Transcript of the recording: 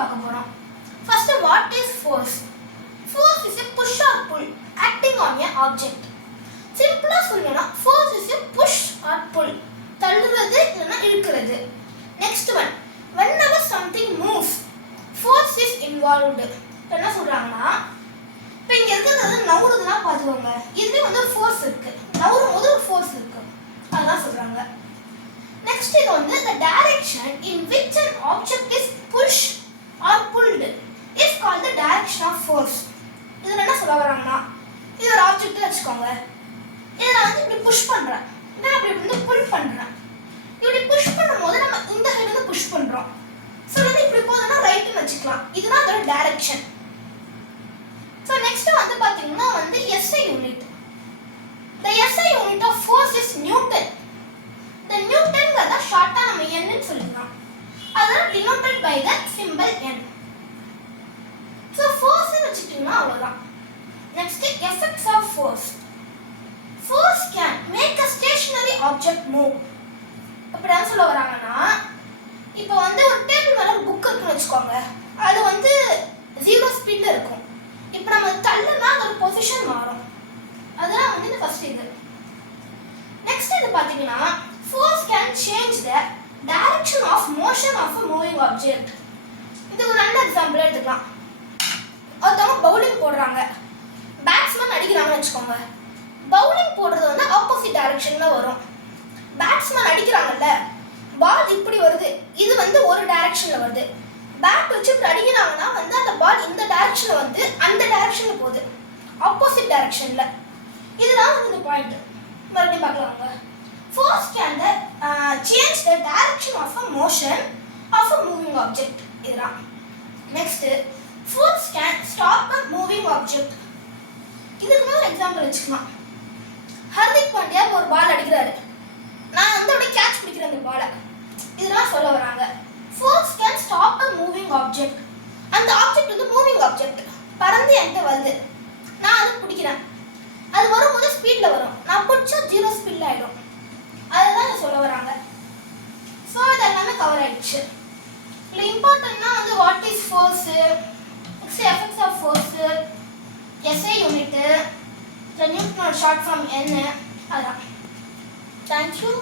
பார்க்க போறோம். First, what is force? Force is a push or pull acting on an object. Simple சொல்லணும்னா force is a push or pull, தள்ளுறது இல்லனா இழுக்கிறது. Next one, whenever something moves, force is involved. என்ன சொல்றாங்கன்னா இப்போ இங்க இருக்கிறது நவுறுதுனா பாத்துக்கோங்க, இதுலயே வந்து ஃபோர்ஸ் இருக்கு, நவுறும் போது ஒரு ஃபோர்ஸ் இருக்கு, அதான் சொல்றாங்க. நெக்ஸ்ட் இது வந்து the direction in which an object is pushed or pulled is called the direction of force. இதுல என்ன சொல்ல வராங்கன்னா, இது ஒரு ஆப்ஜெக்ட் வச்சுக்கோங்க, இதை நான் வந்து இப்படி புஷ் பண்றேன், நான் அப்படி வந்து புல் பண்றேன். இப்படி புஷ் பண்ணும்போது நம்ம இந்த சைடு வந்து புஷ் பண்றோம், ஸோ வந்து இப்படி போதுன்னா ரைட்னு வச்சுக்கலாம், இதுதான் அதோட டைரக்ஷன். ஸோ நெக்ஸ்ட் வந்து பார்த்தீங்கன்னா வந்து SI unit. The SI unit of force is Newton. The Newtonங்கிறத ஷார்ட்டா நம்ம N ன்னு சொல்லிக்கலாம், அதான் denoted by the symbol N. So force வச்சுக்கிட்டீங்கன்னா அவ்வளோதான். Next effects of force. Force can make a stationary object move. அப்படி என்ன சொல்ல வராங்கன்னா, இப்போ வந்து ஒரு டேபிள் மேல ஒரு புக் இருக்குன்னு வச்சுக்கோங்க, அது வந்து 0 ஸ்பீட்ல இருக்கும். இப்போ நம்ம தள்ளுனா அதோட பொசிஷன் மாறும், அதெல்லாம் வந்து இந்த ஃபர்ஸ்ட் இது. நெக்ஸ்ட் இது பார்த்தீங்கன்னா force can change the direction of motion of a moving object. இது ஒரு நல்ல எக்ஸாம்பிள் எடுத்துக்கலாம். ஒருத்தவங்க பவுலிங் போடுறாங்க, பேட்ஸ்மேன் அடிக்கிறாங்கன்னு வச்சுக்கோங்க, பவுலிங் போடுறது வந்து ஆப்போசிட் டைரக்ஷன்ல வரும். பேட்ஸ்மேன் அடிக்கிறாங்கல்ல, பால் இப்படி வருது, இது வந்து ஒரு டைரக்ஷன்ல வருது. பேட் வச்சு இப்படி அடிக்கிறாங்கன்னா வந்து அந்த பால் இந்த டைரக்ஷன்ல வந்து அந்த டைரக்ஷன்ல போகுது, ஆப்போசிட் டைரக்ஷன்ல. இதுதான் வந்து இந்த பாயிண்ட். மறுபடியும் பார்க்கலாங்க. Force can change the direction of a motion of a moving object. இதுதான். Next, force can stop a moving object. இதுக்கு ஒரு எக்ஸாம்பிள் வச்சுக்கலாம். ஹர்திக் பாண்டியா ஒரு பால் அடிக்கிறாரு, நான் வந்து அப்படியே கேட்ச் பிடிக்கிறேன் அந்த பாலை, இதெல்லாம் சொல்ல வராங்க. Force can stop a moving object. அந்த ஆப்ஜெக்ட் வந்து மூவிங் ஆப்ஜெக்ட், பறந்து என்கிட்ட வருது, நான் அதை பிடிக்கிறேன், அது வரும்போது ஸ்பீட்ல வரும், நான் பிடிச்சா 0 ஸ்பீட்ல ஆயிடும், அதுதான் சொல்ல வராங்க. ஸோ இது எல்லாமே கவர் ஆயிடுச்சு. இல்லை இம்பார்ட்டன்ட்னா வந்து what is force, next effects of force, SI unit, Newton short form N, அதான். தேங்க்யூ.